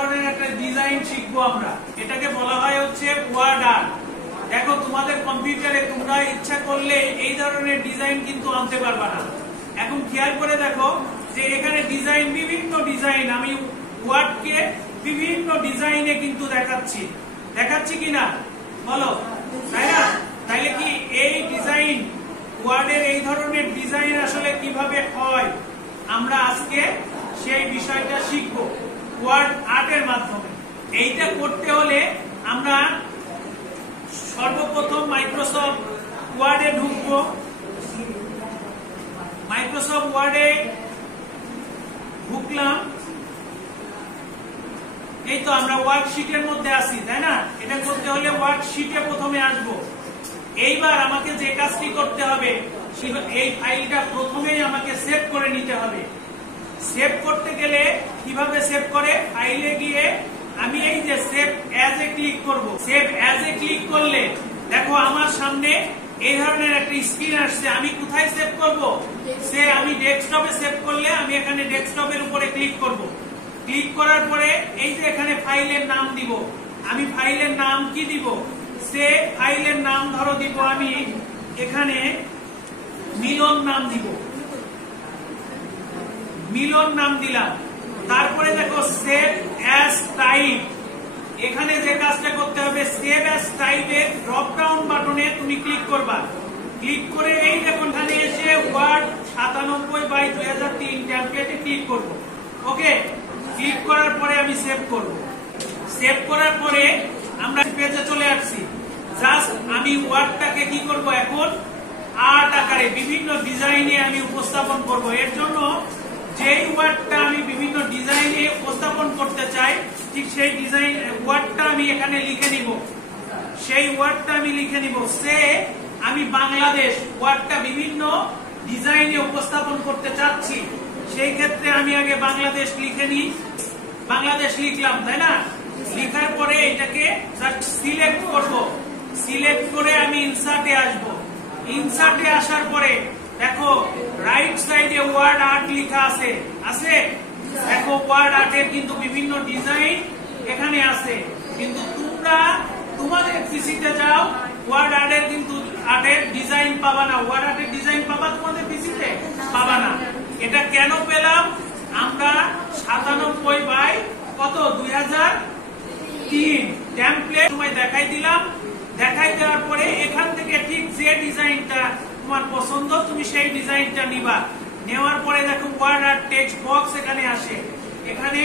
ধরনের একটা ডিজাইন শিখবো আমরা। এটাকে বলা হয় হচ্ছে ওয়ার্ড আর্ট। দেখো তোমাদের কম্পিউটারে তোমরা ইচ্ছা করলে এই ধরনের ডিজাইন কিন্তু আনতে পারবা না। এখন খেয়াল করে দেখো যে এখানে ডিজাইন, বিভিন্ন ডিজাইন আমি ওয়ার্ডকে বিভিন্ন ডিজাইনে কিন্তু দেখাচ্ছি কিনা বলো, তাই না? তাইলে কি এই ডিজাইন, ওয়ার্ডের এই ধরনের ডিজাইন আসলে কিভাবে হয় আমরা আজকে সেই বিষয়টা শিখবো ওয়ার্ড আর্টের মাধ্যমে। এইটা করতে হলে আমরা সর্বপ্রথম মাইক্রোসফট ওয়ার্ডে ঢুকবো। মাইক্রোসফট ওয়ার্ডে ঢুকলাম, এই তো আমরা ওয়ার্কশিটের মধ্যে আছি, তাই না? এটা করতে হলে ওয়ার্কশিটে প্রথমে আসবো। এইবার আমাকে যে কাজটি করতে হবে, এই ফাইলটা প্রথমেই আমাকে সেভ করে নিতে হবে। সেভ করতে গেলে কিভাবে সেভ করে, ফাইলে গিয়ে আমি এই যে সেভ অ্যাজ এ ক্লিক করব। সেভ অ্যাজ এ ক্লিক করলে দেখো আমার সামনে এই ধরনের একটা স্ক্রিন আসছে। আমি কোথায় সেভ করব? আমি ডেস্কটপে সেভ করলে আমি এখানে ডেস্কটপের উপরে ক্লিক করব। ক্লিক করার পরে এই যে এখানে ফাইলের নাম দিব। আমি ফাইলের নাম কি দিব? ফাইলের নাম ধরো দিব আমি এখানে মিলন নাম দিব। মিলন নাম দিলাম। তারপরে দেখো সেভ অ্যাজ টাইপ। এখানে যে কাজটা করতে হবে, সেভ অ্যাজ টাইপের ড্রপ ডাউন বাটনে তুমি ক্লিক করবা। ক্লিক করে এই দেখো এখানে এসে ওয়ার্ড 97/2003 টেমপ্লেটে ক্লিক করব। ওকে, ক্লিক করার পরে আমি সেভ করব। সেভ করার পরে আমরা পেজে চলে আসছি। জাস্ট আমি ওয়ার্ডটাকে কি করব, এখন আর্ট আকারে বিভিন্ন ডিজাইনে আমি উপস্থাপন করব। এর জন্য যেই ওয়ার্ডটা আমি বিভিন্ন ডিজাইনে উপস্থাপন করতে চাই, ঠিক সেই ডিজাইন ওয়ার্ডটা আমি এখানে লিখে নিব। সেই ওয়ার্ডটা আমি লিখে নিব। আমি বাংলাদেশ ওয়ার্ডটা বিভিন্ন ডিজাইনে উপস্থাপন করতে চাচ্ছি। সেই ক্ষেত্রে আমি আগে বাংলাদেশ লিখে নিই। বাংলাদেশ লিখলাম, তাই না? লিখার পরে এটাকে জাস্ট সিলেক্ট করব। সিলেক্ট করে আমি ইনসার্টে আসব। ইনসার্টে আসার পরে দেখো রাইট সাইডে ওয়ার্ড আর্ট লেখা আছে। দেখো ওয়ার্ড আর্টের কিন্তু বিভিন্ন ডিজাইন এখানে আছে। কিন্তু তোমরা তোমাদের পিসিতে যাও, ওয়ার্ড আর্টের কিন্তু আর্টের ডিজাইন পাবা না। ওয়ার্ড আর্টের ডিজাইন পাবা তোমাদের পিসিতে পাবা না। এটা কেন পেলাম? আমরা 97/2003 টেমপ্লেট সময় দেখাই দিলাম। দেখাই দেওয়ার পরে এখান থেকে ঠিক যে ডিজাইনটা তোমার পছন্দ তুমি সেই ডিজাইনটা নিবা। নেওয়ার পরে দেখো ওয়ার্ড আর্ট টেক্সট বক্স এখানে আসে। এখানে